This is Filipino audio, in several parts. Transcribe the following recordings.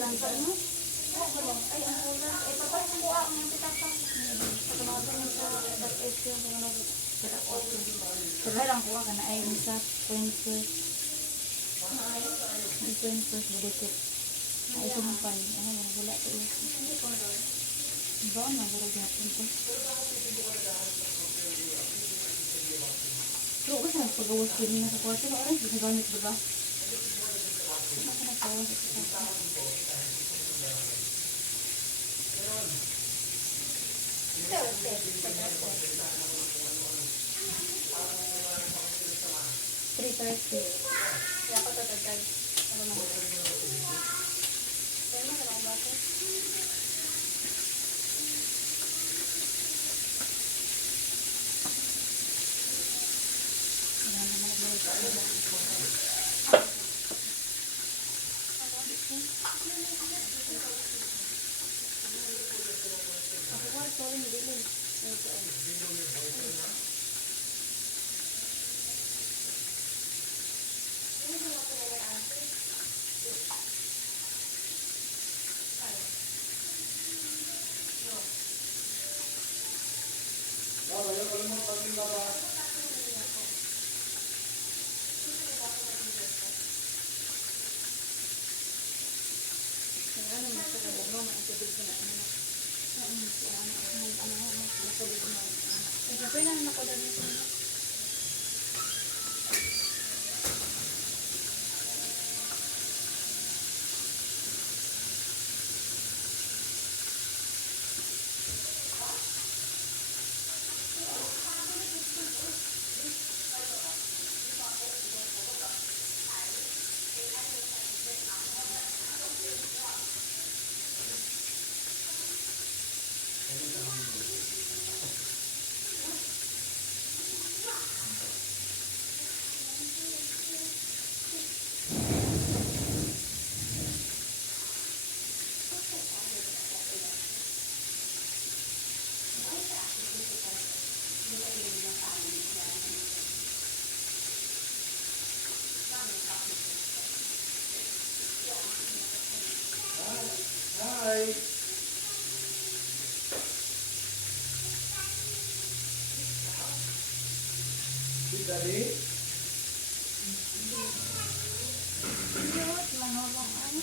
lansa mo. Ay, ang ulan. Ay, papay, ang buha ang yung pitapang. Pagkamagan mo sa that yung mga lang kuha ka na ay sa Queen's budikit. Ay, sumpay. Ano, wala ito. Ba, nagarag natin ito. So, kasi nagpagawas ko rin na sa kwarto. Ay, bisa gamit diba? Ano ka nagpawas sa kwarto? 3:30. Kaya ako tatagad. Ano naman? Kaya mo, kailangan ba ito? Kailangan naman nag-live ka. Ako ba? Sorry, hindi lang. Daddy? Cute, manolong ay.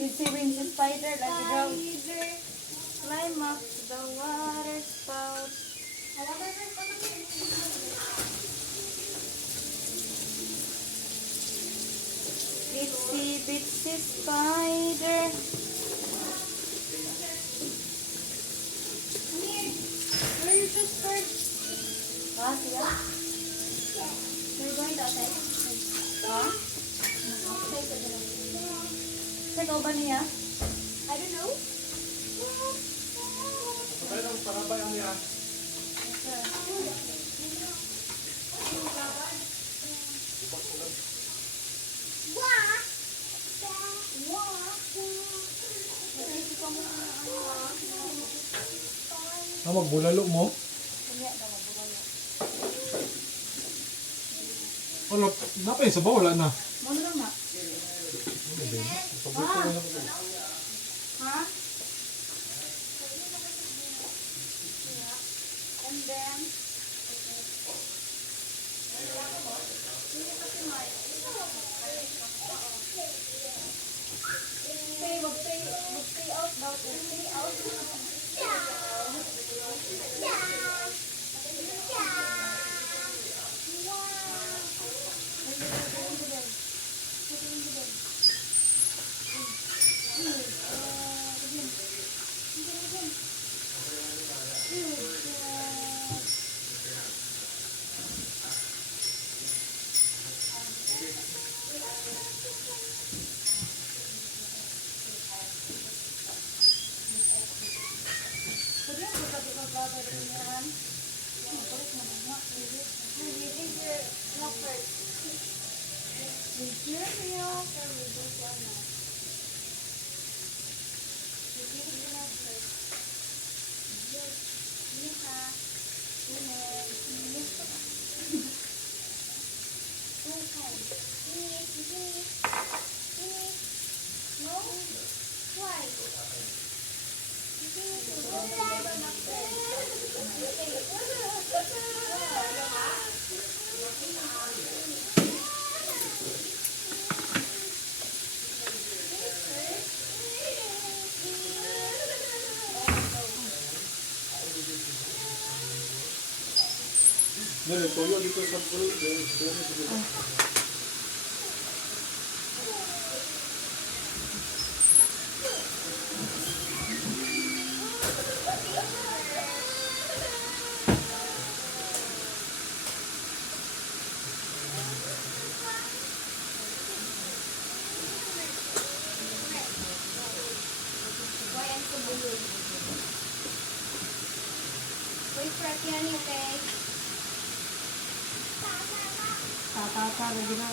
Receiving the spider like a dog. Climb up to the water spout. Itsy bitsy spider. Where you just start? You're going to outside? Huh? sa kauban niya? I don't know. Kaya lang panabay ang niya. Magbulalo mo? Wala, napay sa ba? Wala na. Ano lang na? Ha? And then, mag-pay out daw. Pay out. Dali, tuyo dito sa pulo. Wait for Akiani, okay? Tata, lagi na.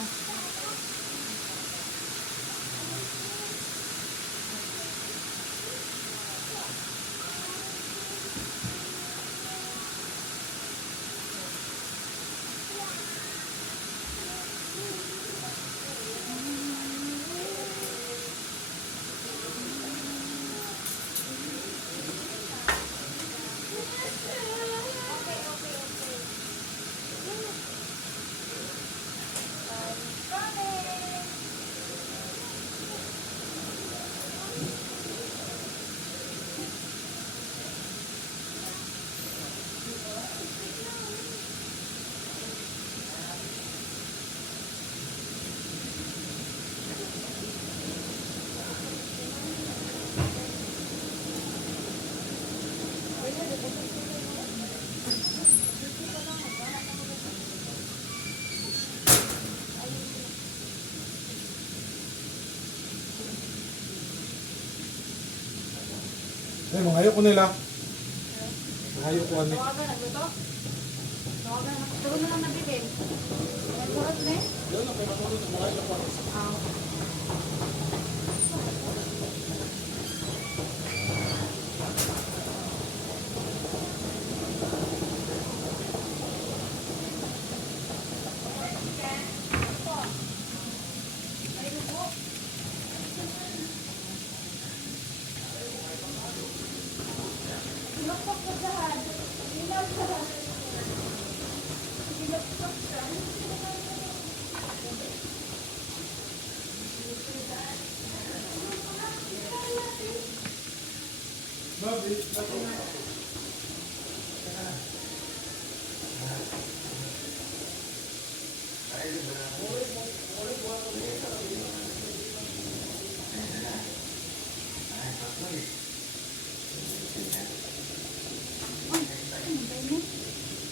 Eh, mangayo ko nila. Mangayo ko ani. Tawagan, nagluto? Tawagan, tulog na lang nabitin. Nagluto na eh? Yan, may matulog sa mangayo ko. Ah.